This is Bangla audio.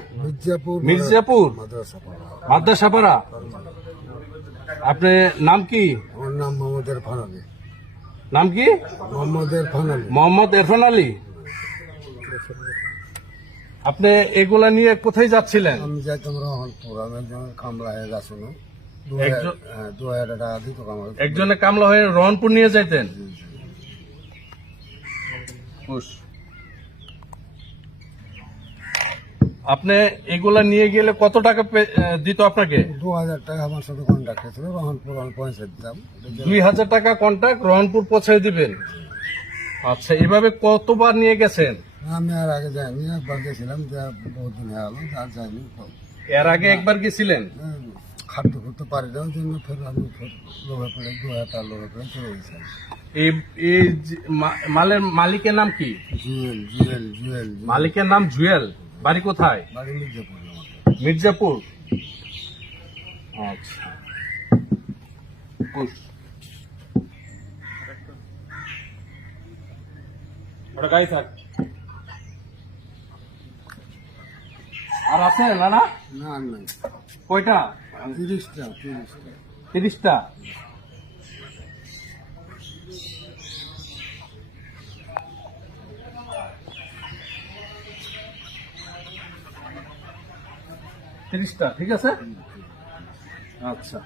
কোথায়? মির্জাপুর মাদ্রাসাপাড়া। আপনার নাম কি? আমার নাম মোহাম্মদ ইরফান আলী। নাম কি? মোহাম্মদ ইরফান আলী। মোহাম্মদ ইরফান আলী। আপনি এগুলা নিয়ে কোথায় যাচ্ছিলেন? আমি যাইতাম রহনপুর। আমি একজনের কামলা হয়ে গেছিল, একজন- 2000 টাকা দিত আমার। একজনে কামলা হয়ে রহনপুর নিয়ে যাইতেন? খুশ। আপনি এগুলা নিয়ে গেলে কত টাকা দিত আপনাকে? 2000 টাকা আমার সাথে কন্ট্যাক্ট হয়েছিল, রহনপুর আমি পৌঁছে দিতাম। 2000 টাকা কন্ট্রাক্ট, রহনপুর পৌঁছে দিবেন। আচ্ছা, এভাবে কতবার নিয়ে গেছেন? আমি আর আগে যাইনি, একবার গেছিলাম, বহুদিন হয়ে গেল, আর যাইনি। এর আগে একবার গেছিলেন? খাদ্য করতে পারি না, ওই জন্য ফের আমি লোভে পড়ে 2000 টাকা লোভে পড়ে চলে গেছিলাম। এই এই মালের মালিকের নাম কি? জুয়েল জুয়েল জুয়েল মালিকের নাম জুয়েল। বাড়ি কোথায়? বাড়ি মির্জাপুর। মির্জাপুর। আচ্ছা, খুশ। ওটা গাড়ি থাক। আর আছে না? না না, কয়টা? 30টা। 30টা। ঠিক আছে। আচ্ছা।